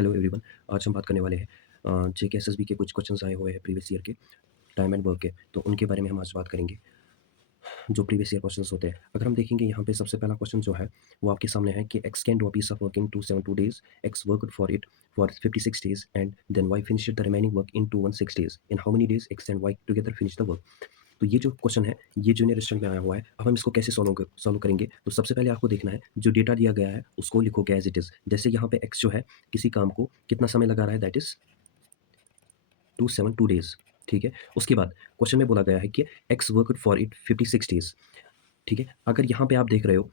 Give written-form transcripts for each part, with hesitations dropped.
Hello everyone. आज हम बात करने वाले हैं जेकेएसएसबी के कुछ क्वेश्चंस आए हुए हैं प्रीवियस ईयर के टाइम एंड वर्क के, तो उनके बारे में हम आज बात करेंगे। जो प्रीवियस ईयर क्वेश्चंस होते हैं, अगर हम देखेंगे यहाँ पे सबसे पहला क्वेश्चन जो है वो आपके सामने है कि X can do a piece of work in 272 days, X worked for it for 56 days and then Y finished the remaining work in 216 days, in how many days X and Y together finish the work. तो ये जो question है ये junior assistant में आया हुआ है। अब हम इसको कैसे सॉल्व करेंगे, तो सबसे पहले आपको देखना है जो डेटा दिया गया है उसको लिखोगे एज इट इज। जैसे यहाँ पे एक्स जो है किसी काम को कितना समय लगा रहा है, दैट इज 272 डेज। ठीक है, उसके बाद क्वेश्चन में बोला गया है कि x worked for it 56 days. ठीक है, अगर यहाँ पे आप देख रहे हो,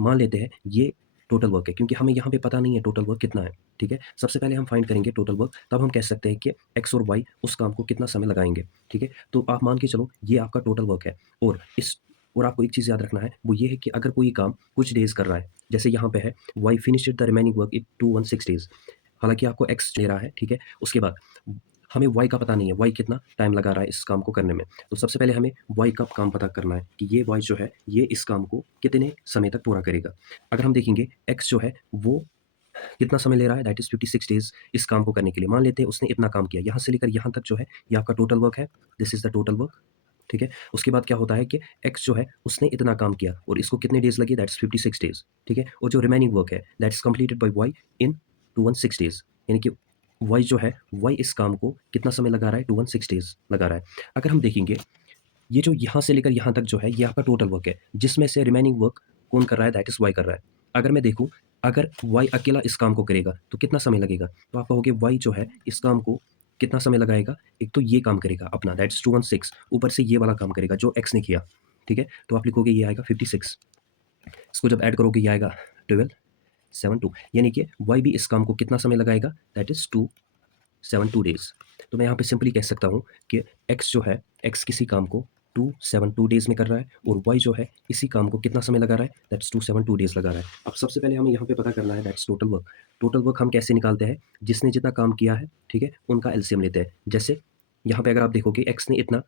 मान लेते हैं ये टोटल वर्क है, क्योंकि हमें यहाँ पे पता नहीं है टोटल वर्क कितना है। ठीक है, सबसे पहले हम फाइंड करेंगे टोटल वर्क, तब हम कह सकते हैं कि एक्स और वाई उस काम को कितना समय लगाएंगे। ठीक है, तो आप मान के चलो ये आपका टोटल वर्क है। और आपको एक चीज़ याद रखना है, वो ये है कि अगर कोई काम कुछ डेज कर रहा है, जैसे यहाँ पे है Y finished the remaining work in 216 days, हालांकि आपको एक्स ले रहा है। ठीक है, उसके बाद हमें वाई का पता नहीं है, वाई कितना टाइम लगा रहा है इस काम को करने में। तो सबसे पहले हमें वाई का काम पता करना है कि ये वाई जो है ये इस काम को कितने समय तक पूरा करेगा। अगर हम देखेंगे एक्स जो है वो कितना समय ले रहा है, दैट इज 56 डेज इस काम को करने के लिए। मान लेते हैं उसने इतना काम किया, यहाँ से लेकर यहाँ तक जो है ये आपका टोटल वर्क है, this is the total work. ठीक है, उसके बाद क्या होता है कि एक्स जो है उसने इतना काम किया और इसको कितने डेज लगे, दैट्स 56 डेज। ठीक है, और जो रिमेनिंग वर्क है that is completed by Y in 216 days, यानी कि वाई जो है वाई इस काम को कितना समय लगा रहा है, 216 डेज लगा रहा है। अगर हम देखेंगे ये जो यहाँ से लेकर यहाँ तक जो है ये आपका टोटल वर्क है, जिसमें से रिमेनिंग वर्क कौन कर रहा है, दैट इज वाई कर रहा है। अगर मैं देखूँ, अगर वाई अकेला इस काम को करेगा तो कितना समय लगेगा, तो आप कहोगे वाई जो है इस काम को कितना समय लगाएगा, एक तो ये काम करेगा अपना दैट्स 216, ऊपर से ये वाला काम करेगा जो एक्स ने किया। ठीक है, तो आप लिखोगे ये आएगा 56, इसको जब ऐड करोगे ये आएगा 1272, यानी कि वाई भी इस काम को कितना समय लगाएगा, दैट इज 272 डेज। तो मैं यहाँ पे सिंपली कह सकता हूँ कि x जो है, x किसी काम को 272 डेज में कर रहा है और y जो है इसी काम को कितना समय लगा रहा है, दैट्स 272 डेज लगा रहा है। अब सबसे पहले हमें यहाँ पे पता करना है that's total work. Total work हम कैसे निकालते हैं, जिसने जितना काम किया है, ठीक है, उनका एलसीएम लेते हैं। जैसे यहाँ पे अगर आप देखोगे x ने इतना,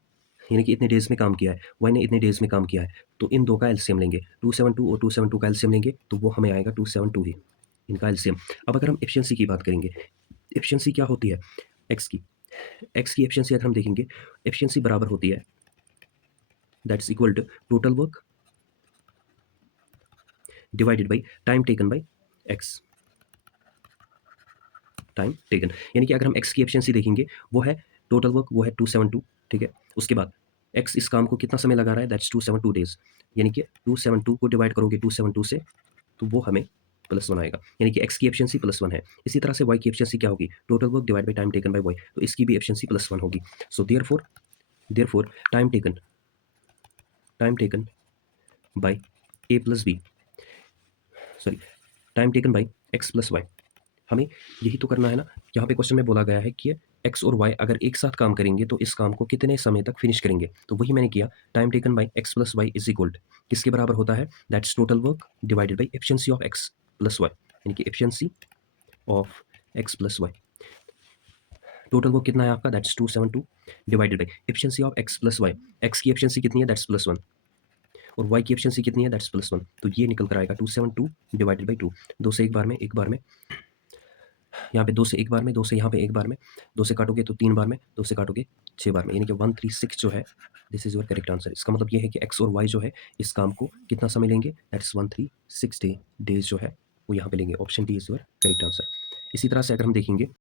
यानी कि इतने डेज में काम किया है, y ने इतने डेज में काम किया है, तो इन दो का एलसीएम लेंगे, 272 और 272 का एलसीएम लेंगे तो वो हमें आएगा 272 ही, इनका एलसीएम। अब अगर हम एफिशिएंसी की बात करेंगे, एफिशिएंसी क्या होती है एक्स की एफिशिएंसी अगर हम देखेंगे, एफिशिएंसी बराबर होती है that's equal to total work divided by time taken by X, time taken. यानी कि अगर हम एक्स की एफिशिएंसी देखेंगे वो है टोटल वर्क, वो है 272। ठीक है, उसके बाद एक्स इस काम को कितना समय लगा रहा है, दैट्स 272 डेज, यानी कि 272 को डिवाइड करोगे 272 से तो वो हमें +1 आएगा, यानी कि एक्स की एफिशिएंसी +1 है। इसी तरह से वाई की एफिशिएंसी क्या होगी, total work divide by time taken by Y, तो इसकी भी एफिशिएंसी +1 होगी। So therefore time taken by A plus B, sorry, time taken by X plus Y, हमें यही तो करना है ना। यहाँ पे क्वेश्चन में बोला गया है कि एक्स और वाई अगर एक साथ काम करेंगे तो इस काम को कितने समय तक फिनिश करेंगे, तो वही मैंने किया। Time taken by X plus Y is equal किसके बराबर होता है, that's total work divided by efficiency of X plus Y, यानी कि efficiency of X plus Y. Total work कितना है आपका, that's 272 divided by efficiency of X plus Y. X की एफिशिएंसी कितनी है, दैट्स +1, और y की एफिशिएंसी कितनी है, दैट्स +1, तो ये निकल कर आएगा 272 डिवाइडेड बाई 2। 2 से एक बार में, एक बार में, यहाँ पे 2 से एक बार में, 2 से यहाँ पे एक बार में, 2 से काटोगे तो 3 बार में, 2 से काटोगे 6 बार में, यानी कि 136 जो है this is your correct answer. इसका मतलब ये है कि x और y जो है इस काम को कितना समय लेंगे, दैट्स 136 डेज जो है वो यहाँ पे लेंगे। Option D is your correct answer. इसी तरह से अगर हम देखेंगे